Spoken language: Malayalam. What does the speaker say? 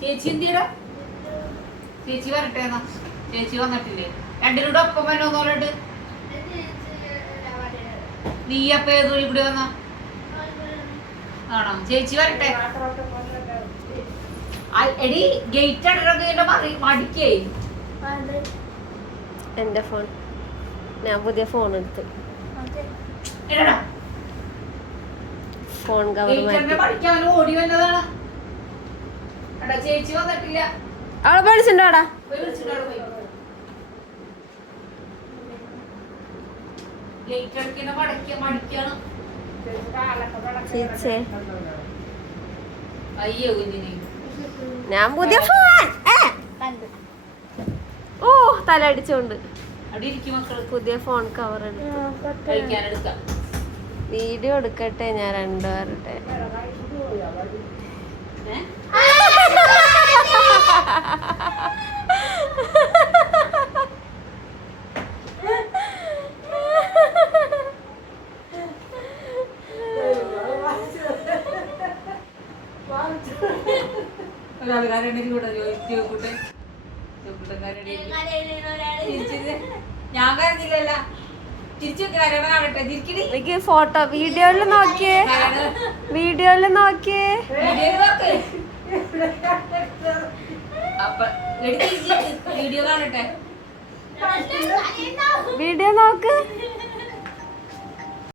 ചേച്ചി എന്തിയടാ? ചേച്ചി വരട്ടെ എന്നാ. ചേച്ചി വന്നിട്ടില്ലേ? രണ്ടിനോട് ഒപ്പം വന്നോന്ന് പറഞ്ഞിട്ട് നീ അപ്പൊ ഏത് വഴി കൂടി വന്ന? ആണോ? ചേച്ചി വരട്ടെ. എടി ഗേറ്റ് അടക്കം മടിക്കേ. എന്റെ ഫോൺ, ഞാൻ പുതിയ ഫോൺ എടുത്തു. ഫോൺ കവർ ഓടി വന്നതാണ്. ചേച്ചി വന്നിട്ടില്ല. അവളെ വിളിച്ചിട്ടുണ്ടോടാ? ഞാൻ പുതിയ ഫോൺ. ഓ തല അടിച്ചോണ്ട് പുതിയ ഫോൺ കവർ എടുത്തു. വീഡിയോ എടുക്കട്ടെ ഞാൻ രണ്ടുപേരുടെ. ഞാൻ കരുതില്ലല്ല. എനിക്ക് ഫോട്ടോ വീഡിയോയില് നോക്കിയേ, വീഡിയോയില് നോക്കിയേ. വീഡിയോ കാണട്ടെ. വീഡിയോ നോക്ക്.